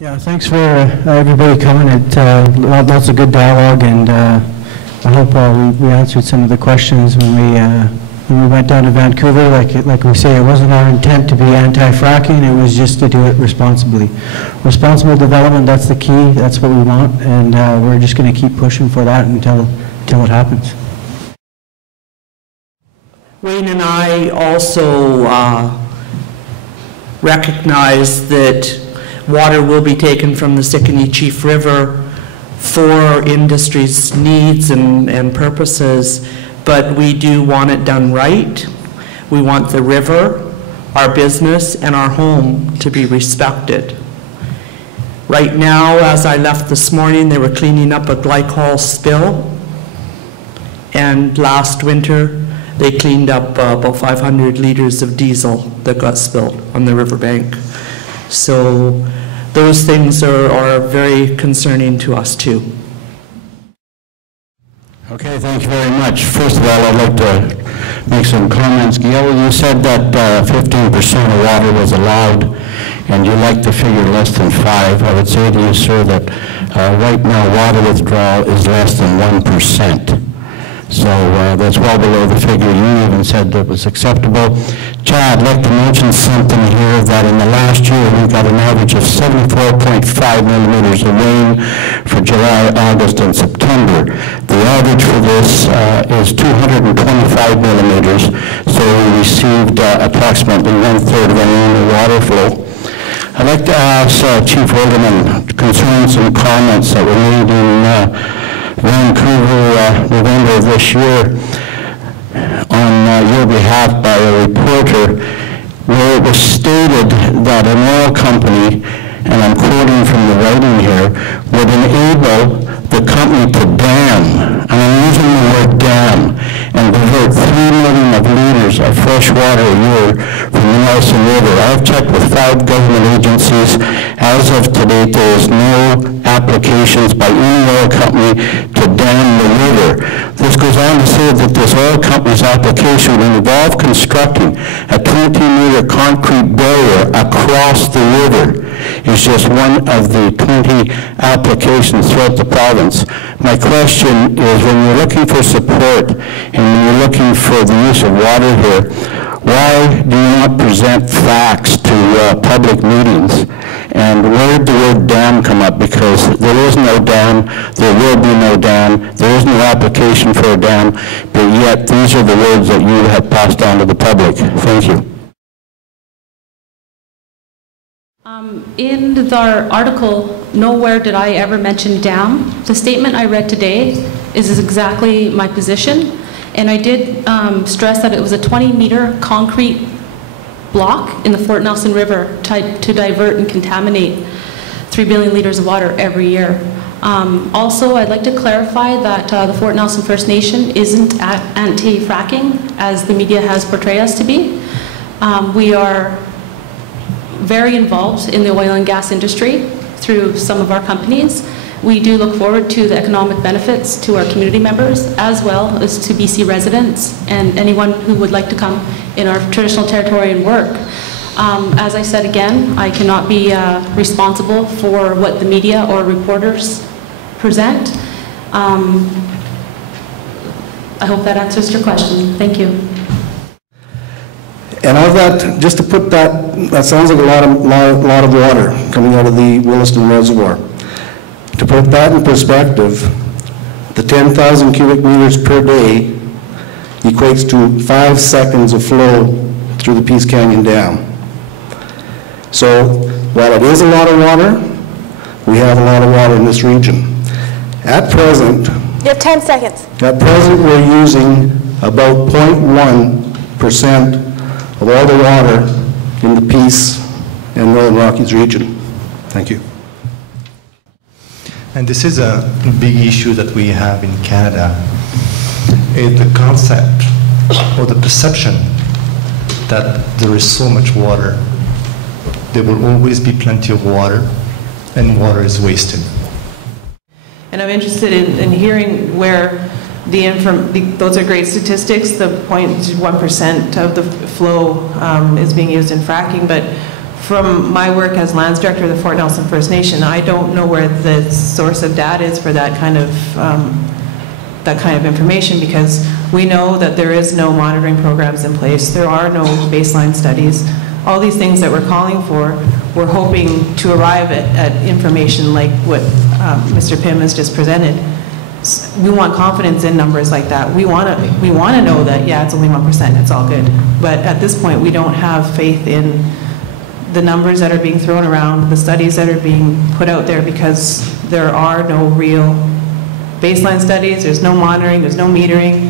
Yeah, thanks for everybody coming. Lots of good dialogue, and I hope we answered some of the questions when we went down to Vancouver. Like we say, it wasn't our intent to be anti-fracking. It was just to do it responsibly. Responsible development, that's the key. That's what we want, and we're just going to keep pushing for that until it happens. Wayne and I also recognize that water will be taken from the Sickanee Chief River for industry's needs and purposes, but we do want it done right. We want the river, our business, and our home to be respected. Right now, as I left this morning, they were cleaning up a glycol spill, and last winter they cleaned up about 500 liters of diesel that got spilled on the riverbank. So those things are very concerning to us too. Okay, thank you very much. First of all, I'd like to make some comments. Gail, you said that 15% of water was allowed, and you like the figure less than 5. I would say to you, sir, that right now water withdrawal is less than 1%. So that's well below the figure you even said that was acceptable. Chad, I'd like to mention something here that in the last year we got an average of 74.5 millimeters of rain for July, August, and September. The average for this is 225 millimeters, so we received approximately 1/3 of our annual water flow. I'd like to ask Chief Alderman concerning some comments that were made in Vancouver, November of this year, on your behalf by a reporter, where it was stated that an oil company, and I'm quoting from the writing here, would enable the company to dam, and I'm using the word dam, and divert 3 million of liters of fresh water a year from the Nelson River. I've checked with 5 government agencies. As of today, there is no applications by any oil company to dam the river. This goes on to say that this oil company's application would involve constructing a 20-meter concrete barrier across the river. It's just one of the 20 applications throughout the province. My question is, when you're looking for support and when you're looking for the use of water here, why do you not present facts to public meetings? And where did the word dam come up? Because there is no dam, there will be no dam, there is no application for a dam, but yet these are the words that you have passed on to the public. Thank you. In the article, nowhere did I ever mention dam. The statement I read today is exactly my position, and I did stress that it was a 20-meter concrete block in the Fort Nelson River to divert and contaminate 3 billion liters of water every year. Also, I'd like to clarify that the Fort Nelson First Nation isn't anti-fracking, as the media has portrayed us to be. We are very involved in the oil and gas industry through some of our companies. We do look forward to the economic benefits to our community members, as well as to BC residents and anyone who would like to come in our traditional territory and work. As I said again, I cannot be responsible for what the media or reporters present. I hope that answers your question. Thank you. And of that, just to put that sounds like a lot of water coming out of the Williston Reservoir. To put that in perspective, the 10,000 cubic meters per day equates to 5 seconds of flow through the Peace Canyon Dam. So while it is a lot of water, we have a lot of water in this region. At present, you have 10 seconds. At present, we're using about 0.1% of all the water in the Peace and Northern Rockies region. Thank you. And this is a big issue that we have in Canada. The concept or the perception that there is so much water, there will always be plenty of water, and water is wasted. And I'm interested in hearing where those are great statistics, the 0.1% of the flow is being used in fracking, but from my work as lands director of the Fort Nelson First Nation, I don't know where the source of data is for that kind of information, because we know that there is no monitoring programs in place. There are no baseline studies. All these things that we're calling for, we're hoping to arrive at information like what Mr. Pym has just presented. We want confidence in numbers like that. We want to know that, yeah, it's only 1%, it's all good. But at this point, we don't have faith in the numbers that are being thrown around, the studies that are being put out there, because there are no real baseline studies, there's no monitoring, there's no metering.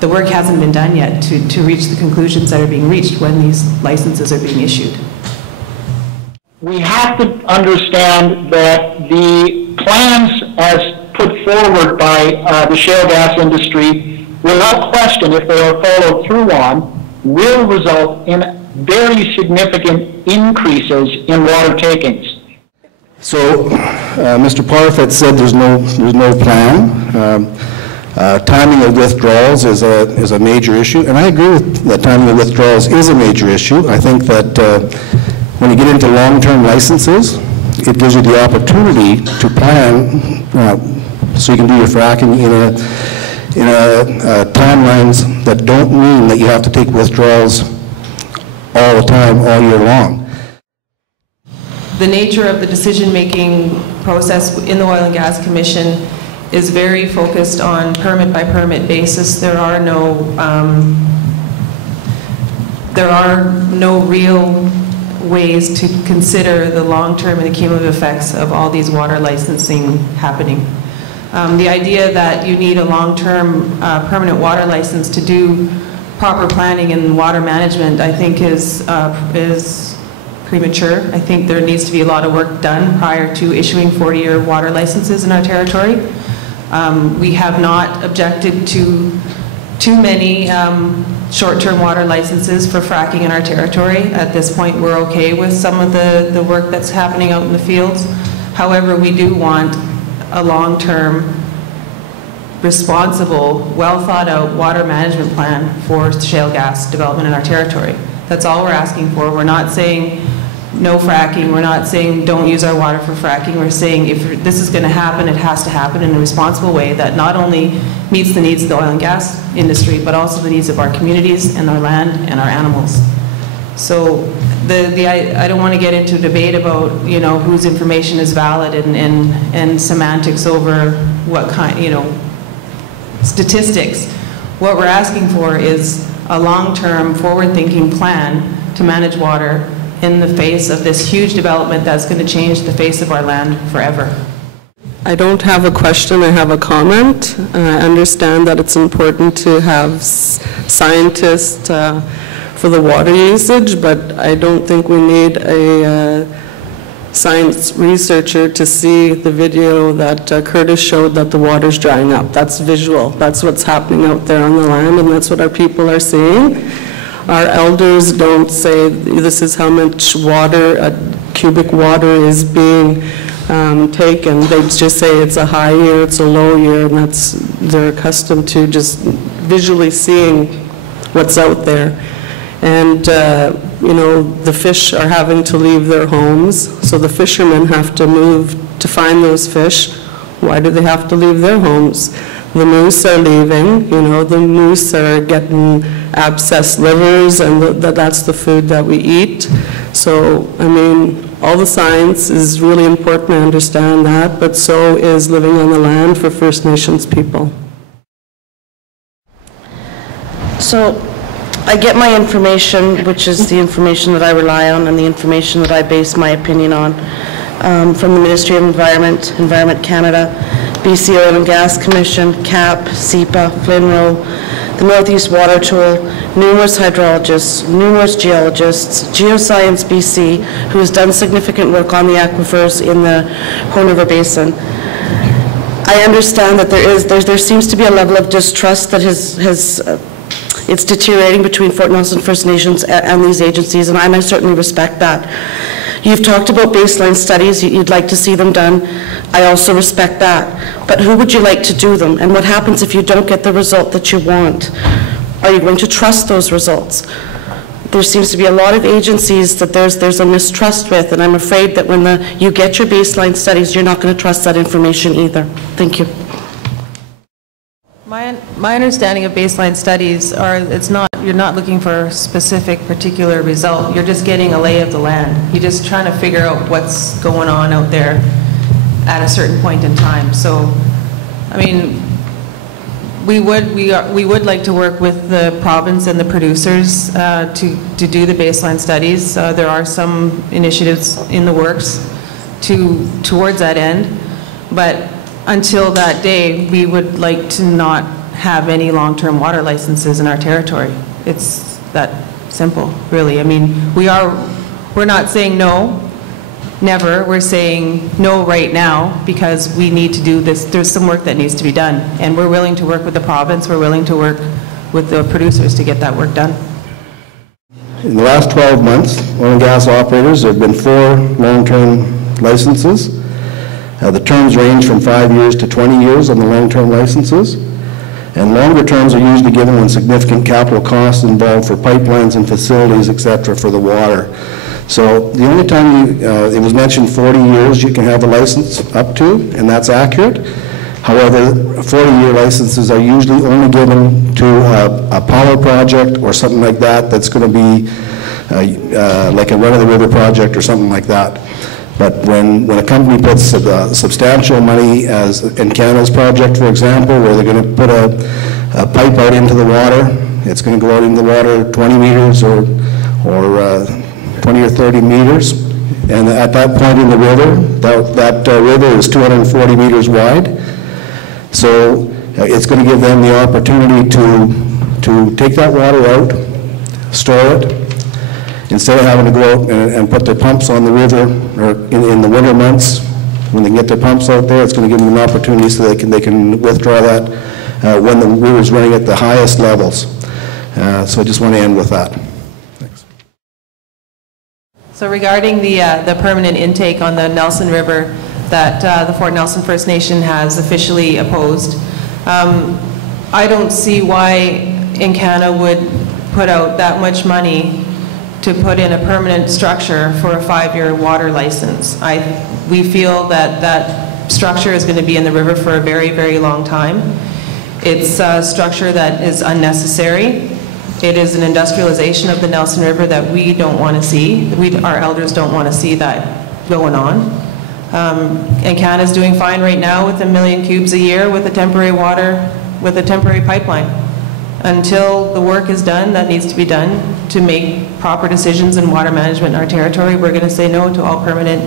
The work hasn't been done yet to reach the conclusions that are being reached when these licenses are being issued. We have to understand that the plans as put forward by the shale gas industry, without question, if they are followed through on, will result in very significant increases in water takings. So, Mr. Parfit said there's no plan. Timing of withdrawals is a major issue, and I agree with that. Timing of withdrawals is a major issue. I think that when you get into long-term licenses, it gives you the opportunity to plan so you can do your fracking in timelines that don't mean that you have to take withdrawals all the time, all year long. The nature of the decision-making process in the Oil and Gas Commission is very focused on permit-by-permit basis. There are no real ways to consider the long-term and the cumulative effects of all these water licensing happening. The idea that you need a long-term permanent water license to do proper planning and water management, I think, is premature. I think there needs to be a lot of work done prior to issuing 40-year water licenses in our territory. We have not objected to too many short-term water licenses for fracking in our territory. At this point, we're okay with some of the work that's happening out in the fields. However, we do want a long-term, responsible, well-thought-out water management plan for shale gas development in our territory. That's all we're asking for. We're not saying no fracking. We're not saying don't use our water for fracking. We're saying if this is going to happen, it has to happen in a responsible way that not only meets the needs of the oil and gas industry, but also the needs of our communities and our land and our animals. So I don't want to get into a debate about, you know, whose information is valid and semantics over what kind, you know, statistics. What we're asking for is a long-term, forward-thinking plan to manage water in the face of this huge development that's going to change the face of our land forever. I don't have a question, I have a comment. I understand that it's important to have scientists for the water usage, but I don't think we need a science researcher to see the video that Curtis showed that the water's drying up. That's visual. That's what's happening out there on the land, and that's what our people are seeing. Our elders don't say this is how much water, cubic water is being taken. They just say it's a high year, it's a low year, and they're accustomed to just visually seeing what's out there. And you know, the fish are having to leave their homes, so the fishermen have to move to find those fish. Why do they have to leave their homes? The moose are leaving, you know, the moose are getting abscessed livers, and that's the food that we eat. So, I mean, all the science is really important, I understand that, but so is living on the land for First Nations people. So, I get my information, which is the information that I rely on and the information that I base my opinion on, from the Ministry of Environment, Environment Canada, BC Oil and Gas Commission, CAP, CEPA, FLNRO, the Northeast Water Tool, numerous hydrologists, numerous geologists, Geoscience BC, who has done significant work on the aquifers in the Horn River Basin. I understand that there seems to be a level of distrust that it's deteriorating between Fort Nelson First Nations and these agencies, and I certainly respect that. You've talked about baseline studies, you'd like to see them done. I also respect that. But who would you like to do them? And what happens if you don't get the result that you want? Are you going to trust those results? there seems to be a lot of agencies that there's a mistrust with, and I'm afraid that when you get your baseline studies, you're not going to trust that information either. Thank you. My understanding of baseline studies are you're not looking for a specific particular result. You're just getting a lay of the land. You're just trying to figure out what's going on out there at a certain point in time. So, I mean, we would like to work with the province and the producers to do the baseline studies. There are some initiatives in the works towards that end, but until that day, we would like to not have any long-term water licenses in our territory. It's that simple, really. I mean, we're not saying no, never. We're saying no right now because we need to do this. There's some work that needs to be done, and we're willing to work with the province. We're willing to work with the producers to get that work done. In the last 12 months, oil and gas operators, there have been 4 long-term licenses. The terms range from 5 years to 20 years on the long-term licenses, and longer terms are usually given when significant capital costs involved for pipelines and facilities, etc., for the water. So the only time it was mentioned 40 years you can have a license up to, and that's accurate. However, 40-year licenses are usually only given to a power project or something like that that's going to be like a run-of-the-river project or something like that. But when a company puts substantial money, as in Canada's project, for example, where they're going to put a pipe out into the water, it's going to go out into the water 20 meters or 20 or 30 meters, and at that point in the river, that river is 240 meters wide. So it's going to give them the opportunity to take that water out, store it, instead of having to go out and put their pumps on the river, or in the winter months, when they can get their pumps out there, it's going to give them an opportunity so they can withdraw that when the river is running at the highest levels. So I just want to end with that. Thanks. So regarding the permanent intake on the Nelson River that the Fort Nelson First Nation has officially opposed, I don't see why Encana would put out that much money to put in a permanent structure for a 5-year water license. We feel that that structure is going to be in the river for a very, very long time. It's a structure that is unnecessary. It is an industrialization of the Nelson River that we don't want to see. Our elders don't want to see that going on. And Canada's doing fine right now with 1 million cubes a year with a temporary pipeline. Until the work is done that needs to be done to make proper decisions in water management in our territory, we're going to say no to all permanent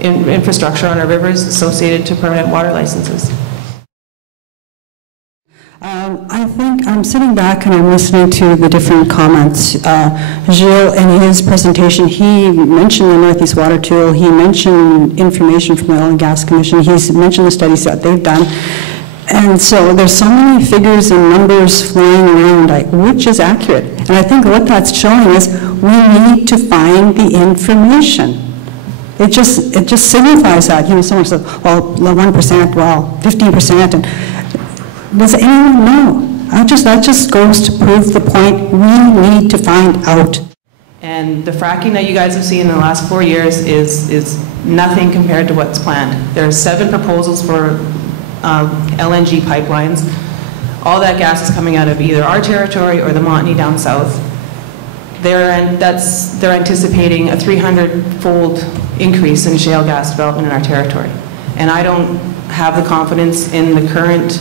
infrastructure on our rivers associated to permanent water licenses. I think I'm sitting back and I'm listening to the different comments. Shale, in his presentation, he mentioned the Northeast Water Tool, he mentioned information from the Oil and Gas Commission, he's mentioned the studies that they've done. And so there's so many figures and numbers flying around, like, which is accurate? And I think what that's showing is we need to find the information. It just signifies that. You know, someone says, well, 1%, well, 15%, and does anyone know? That just goes to prove the point. We need to find out. And the fracking that you guys have seen in the last 4 years is nothing compared to what's planned. There are 7 proposals for LNG pipelines. All that gas is coming out of either our territory or the Montney down south. They're anticipating a 300-fold increase in shale gas development in our territory. And I don't have the confidence in the current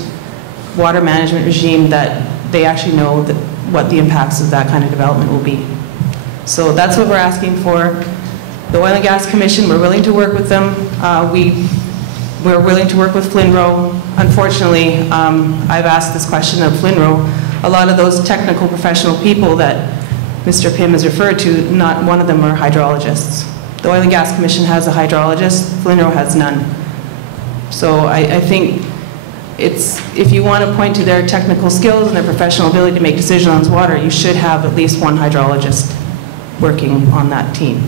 water management regime that they actually know what the impacts of that kind of development will be. So that's what we're asking for. The Oil and Gas Commission, we're willing to work with them. We're willing to work with FLNRO. Unfortunately, I've asked this question of FLNRO. A lot of those technical professional people that Mr. Pym has referred to, not one of them are hydrologists. The Oil and Gas Commission has a hydrologist, FLNRO has none. So I think if you want to point to their technical skills and their professional ability to make decisions on water, you should have at least one hydrologist working on that team.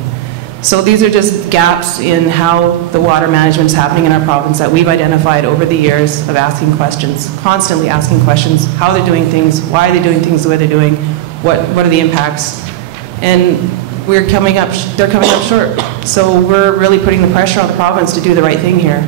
So these are just gaps in how the water management is happening in our province that we've identified over the years of asking questions, constantly asking questions, how they're doing things, why are they doing things the way they're doing, what are the impacts, and they're coming up short. So we're really putting the pressure on the province to do the right thing here.